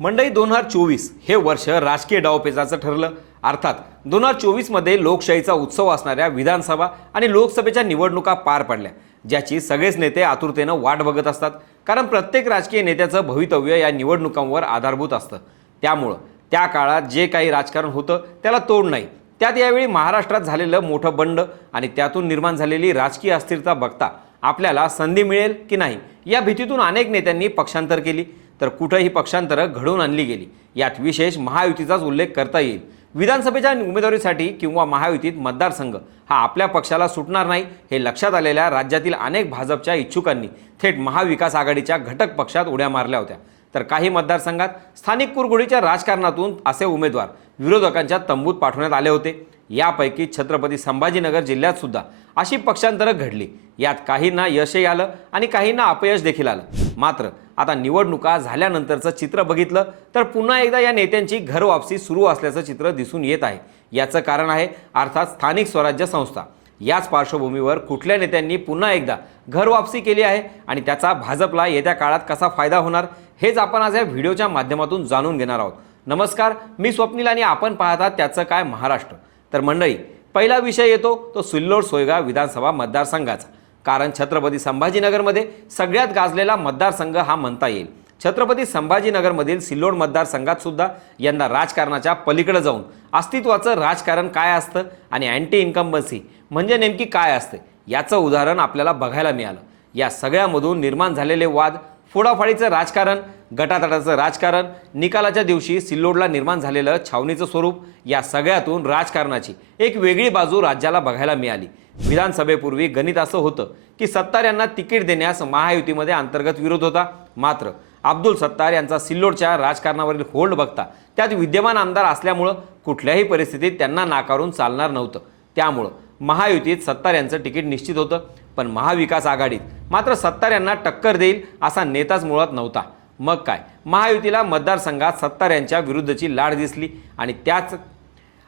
मंडई दोन हजार चोवीस हे वर्ष राजकीय डावपेचाचं ठरलं. अर्थात दोन हजार चोवीसमध्ये लोकशाहीचा उत्सव असणाऱ्या विधानसभा आणि लोकसभेच्या निवडणुका पार पडल्या ज्याची सगळेच नेते आतुरतेनं वाट बघत असतात. कारण प्रत्येक राजकीय नेत्याचं भवितव्य या निवडणुकांवर आधारभूत असतं. त्यामुळं त्या काळात जे काही राजकारण होतं त्याला तोड नाही. त्यात यावेळी महाराष्ट्रात झालेलं मोठं बंड आणि त्यातून निर्माण झालेली राजकीय अस्थिरता बघता आपल्याला संधी मिळेल की नाही या भीतीतून अनेक नेत्यांनी पक्षांतर केली. तर कुठंही पक्षांतरं घडवून आणली गेली. यात विशेष महायुतीचाच उल्लेख करता येईल. विधानसभेच्या उमेदवारीसाठी किंवा महायुतीत मतदारसंघ हा आपल्या पक्षाला सुटणार नाही हे लक्षात आलेल्या राज्यातील अनेक भाजपच्या इच्छुकांनी थेट महाविकास आघाडीच्या घटक पक्षात उड्या मारल्या होत्या. तर काही मतदारसंघात स्थानिक कुरगुडीच्या राजकारणातून असे उमेदवार विरोधकांच्या तंबूत पाठवण्यात आले होते. यापैकी छत्रपती संभाजीनगर जिल्ह्यात सुद्धा अशी पक्षांतरं घडली. यात काहींना यशही आलं आणि काहींना अपयश देखील आलं. मात्र आता निवडणुका झाल्यानंतरचं चित्र बघितलं तर पुन्हा एकदा या नेत्यांची घरवापसी सुरू असल्याचं चित्र दिसून येत आहे. याचं कारण आहे अर्थात स्थानिक स्वराज्य संस्था. याच पार्श्वभूमीवर कुठल्या नेत्यांनी पुन्हा एकदा घरवापसी केली आहे आणि त्याचा भाजपला येत्या काळात कसा फायदा होणार हेच आपण आज या व्हिडिओच्या माध्यमातून जाणून घेणार आहोत. नमस्कार मी स्वप्नील आणि आपण पाहतात त्याचं काय महाराष्ट्र. तर मंडळी पहिला विषय येतो तो सिल्लोड सोयगाव विधानसभा मतदारसंघाचा. कारण छत्रपती संभाजीनगरमध्ये सगळ्यात गाजलेला मतदारसंघ हा म्हणता येईल. छत्रपती संभाजीनगरमधील सिल्लोड मतदारसंघात सुद्धा यंदा राजकारणाच्या पलीकडे जाऊन अस्तित्वाचं राजकारण काय असतं आणि अँटी इन्कम्बन्सी म्हणजे नेमकी काय असते याचं उदाहरण आपल्याला बघायला मिळालं. या सगळ्यामधून निर्माण झालेले वाद फोडाफाडीचं राजकारण गटातटाचं राजकारण. निकालाच्या दिवशी सिल्लोडला निर्माण झालेलं छावणीचं स्वरूप या सगळ्यातून राजकारणाची एक वेगळी बाजू राज्याला बघायला मिळाली. विधानसभेपूर्वी गणित असं होतं की सत्तार यांना तिकीट देण्यास महायुतीमध्ये अंतर्गत विरोध होता. मात्र अब्दुल सत्तार यांचा सिल्लोडच्या राजकारणावरील होल्ड बघता त्यात विद्यमान आमदार असल्यामुळं कुठल्याही परिस्थितीत त्यांना नाकारून चालणार नव्हतं. त्यामुळं महायुतीत सत्तार यांचं तिकीट निश्चित होतं. पण महाविकास आघाडीत मात्र सत्तार यांना टक्कर देईल असा नेताच मुळात नव्हता. मग काय? महायुतीला मतदारसंघात सत्तार यांच्या विरुद्धची लाड दिसली आणि त्याच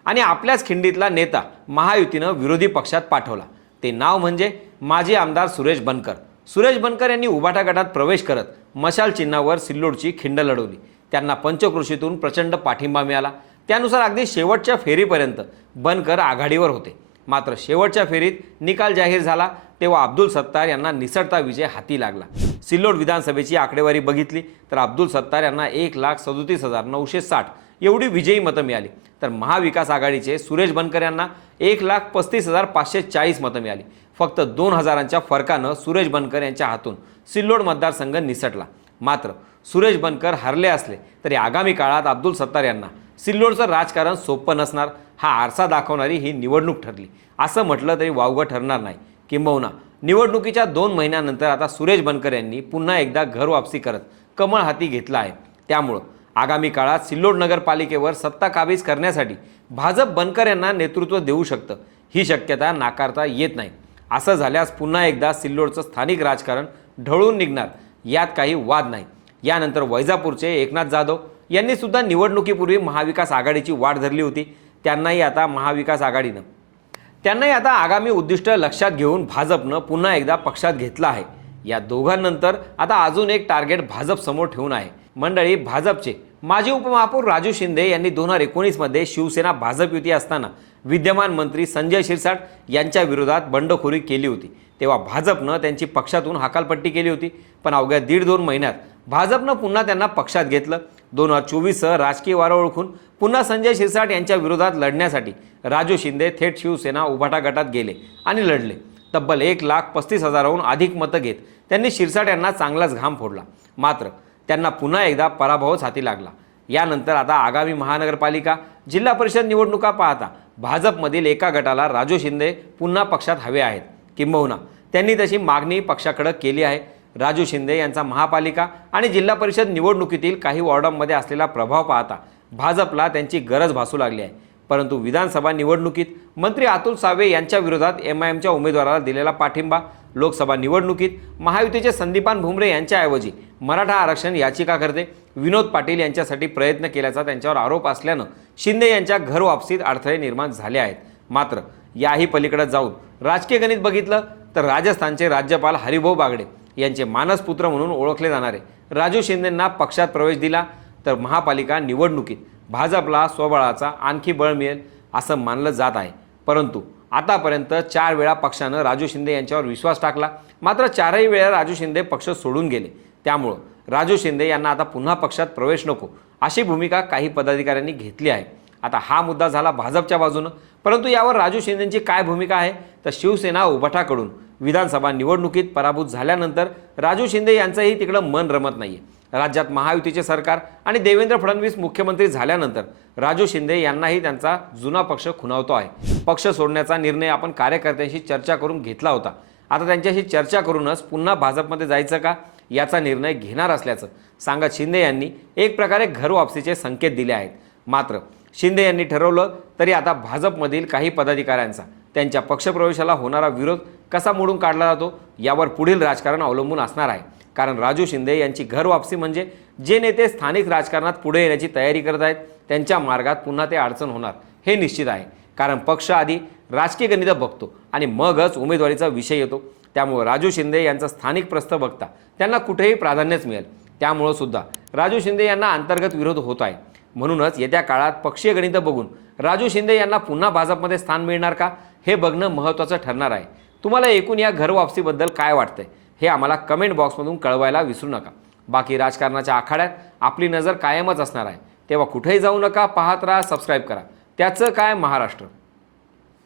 आणि आपल्याच खिंडीतला नेता महायुतीनं विरोधी पक्षात पाठवला. ते नाव म्हणजे माजी आमदार सुरेश बनकर. सुरेश बनकर यांनी उभाटा गटात प्रवेश करत मशाल चिन्हावर सिल्लोडची खिंड लढवली. त्यांना पंचकृषीतून प्रचंड पाठिंबा मिळाला. त्यानुसार अगदी शेवटच्या फेरीपर्यंत बनकर आघाडीवर होते. मात्र शेवटच्या फेरीत निकाल जाहीर झाला तेव्हा अब्दुल सत्तार यांना निसटता विजय हाती लागला. सिल्लोड विधानसभेची आकडेवारी बघितली तर अब्दुल सत्तार यांना एक लाख सदोतीस हजार नऊशे साठ एवढी विजयी मतं मिळाली. तर महाविकास आघाडीचे सुरेश बनकर यांना एक लाख पस्तीस हजार पाचशे चाळीस मतं मिळाली. फक्त दोन हजारांच्या फरकानं सुरेश बनकर यांच्या हातून सिल्लोड मतदारसंघ निसटला. मात्र सुरेश बनकर हरले असले तरी आगामी काळात अब्दुल सत्तार यांना सिल्लोडचं राजकारण सोपं नसणार हा आरसा दाखवणारी ही निवडणूक ठरली. असं म्हटलं तरी वावगं ठरणार नाही. किंबहुना निवडणुकीच्या दोन महिन्यानंतर आता सुरेश बनकर यांनी पुन्हा एकदा घर वापसी करत कमळ हाती घेतला आहे. त्यामुळं आगामी काळात सिल्लोड नगरपालिकेवर सत्ता काबीज करण्यासाठी भाजप बनकर यांना नेतृत्व देऊ शकतं ही शक्यता नाकारता येत नाही. असं झाल्यास पुन्हा एकदा सिल्लोडचं स्थानिक राजकारण ढळून निघणार यात काही वाद नाही. यानंतर वैजापूरचे एकनाथ जाधव यांनी सुद्धा निवडणुकीपूर्वी महाविकास आघाडीची वाट धरली होती. त्यांनाही आता महाविकास आघाडीनं त्यांनाही आता आगामी उद्दिष्ट लक्षात घेऊन भाजपनं पुन्हा एकदा पक्षात घेतलं आहे. या दोघांनंतर आता अजून एक टार्गेट भाजप समोर ठेवून आहे. मंडळी भाजपचे माजी उपमहापौर राजू शिंदे यांनी दोन हजार एकोणीसमध्ये शिवसेना भाजप युती असताना विद्यमान मंत्री संजय शिरसाट यांच्या विरोधात बंडखोरी केली होती. तेव्हा भाजपनं त्यांची पक्षातून हकालपट्टी केली होती. पण अवघ्या दीड दोन महिन्यात भाजपनं पुन्हा त्यांना पक्षात घेतलं. दोन हजार चोवीससह राजकीय वारं ओळखून पुन्हा संजय शिरसाट यांच्या विरोधात लढण्यासाठी राजू शिंदे थेट शिवसेना उभाटा गटात गेले आणि लढले. तब्बल एक लाख पस्तीस हजाराहून अधिक मतं घेत त्यांनी शिरसाट यांना चांगलाच घाम फोडला. मात्र त्यांना पुन्हा एकदा पराभवच हाती लागला. यानंतर आता आगामी महानगरपालिका जिल्हा परिषद निवडणुका पाहता भाजपमधील एका गटाला राजू शिंदे पुन्हा पक्षात हवे आहेत. किंबहुना त्यांनी तशी मागणी पक्षाकडे केली आहे. राजू शिंदे यांचा महापालिका आणि जिल्हा परिषद निवडणुकीतील काही वॉर्डांमध्ये असलेला प्रभाव पाहता भाजपला त्यांची गरज भासू लागली आहे. परंतु विधानसभा निवडणुकीत मंत्री अतुल सावे यांच्या विरोधात एम आय एमच्या उमेदवाराला दिलेला पाठिंबा लोकसभा निवडणुकीत महायुतीचे संदीपान भुमरे यांच्याऐवजी मराठा आरक्षण याचिका करते विनोद पाटील यांच्यासाठी प्रयत्न केल्याचा त्यांच्यावर आरोप असल्यानं शिंदे यांच्या घर वापसीत अडथळे निर्माण झाले आहेत. मात्र याही पलीकडे जाऊन राजकीय गणित बघितलं तर राजस्थानचे राज्यपाल हरिभाऊ बागडे यांचे मानसपुत्र म्हणून ओळखले जाणारे राजू शिंदेंना पक्षात प्रवेश दिला तर महापालिका निवडणुकीत भाजपला स्वबळाचा आणखी बळ मिळेल असं मानलं जात आहे. परंतु आतापर्यंत चार वेळा पक्षानं राजू शिंदे यांच्यावर विश्वास टाकला. मात्र चारही वेळा राजू शिंदे पक्ष सोडून गेले. त्यामुळं राजू शिंदे यांना आता पुन्हा पक्षात प्रवेश नको अशी भूमिका काही पदाधिकाऱ्यांनी घेतली आहे. आता हा मुद्दा झाला भाजपच्या बाजूनं. परंतु यावर राजू शिंदेंची काय भूमिका आहे? तर शिवसेना उभटाकडून विधानसभा निवडणुकीत पराभूत झाल्यानंतर राजू शिंदे यांचंही तिकडं मन रमत नाही आहे राज्यात महायुतीचे सरकार आणि देवेंद्र फडणवीस मुख्यमंत्री झाल्यानंतर राजू शिंदे यांनाही त्यांचा जुना पक्ष खुणावतो आहे. पक्ष सोडण्याचा निर्णय आपण कार्यकर्त्यांशी चर्चा करून घेतला होता. आता त्यांच्याशी चर्चा करूनच पुन्हा भाजपमध्ये जायचं का? याचा निर्णय घेणार असल्याचं सांगत शिंदे यांनी एक प्रकारे घर वापसीचे संकेत दिले आहेत. मात्र शिंदे यांनी ठरवलं तरी आता भाजपमधील काही पदाधिकाऱ्यांचा त्यांच्या पक्षप्रवेशाला होणारा विरोध कसा मोडून काढला जातो यावर पुढील राजकारण अवलंबून असणार आहे. कारण राजू शिंदे यांची घर वापसी म्हणजे जे नेते स्थानिक राजकारणात पुढे येण्याची तयारी करत आहेत त्यांच्या मार्गात पुन्हा ते अडचण होणार हे निश्चित आहे. कारण पक्ष आधी राजकीय गणितं बघतो आणि मगच उमेदवारीचा विषय येतो. त्यामुळे राजू शिंदे यांचा स्थानिक प्रस्थ बघता त्यांना कुठेही प्राधान्यच मिळेल. त्यामुळं सुद्धा राजू शिंदे यांना अंतर्गत विरोध होत आहे. म्हणूनच येत्या काळात पक्षीय गणितं बघून राजू शिंदे यांना पुन्हा भाजपमध्ये स्थान मिळणार का हे बघणं महत्त्वाचं ठरणार आहे. तुम्हाला एकूण या घर वापसीबद्दल काय वाटतंय? हे आम्हाला कमेंट बॉक्समधून कळवायला विसरू नका. बाकी राजकारणाच्या आखाड्यात आपली नजर कायमच असणार आहे. तेव्हा कुठेही जाऊ नका पाहत राहा सबस्क्राईब करा. त्याचं काय महाराष्ट्र?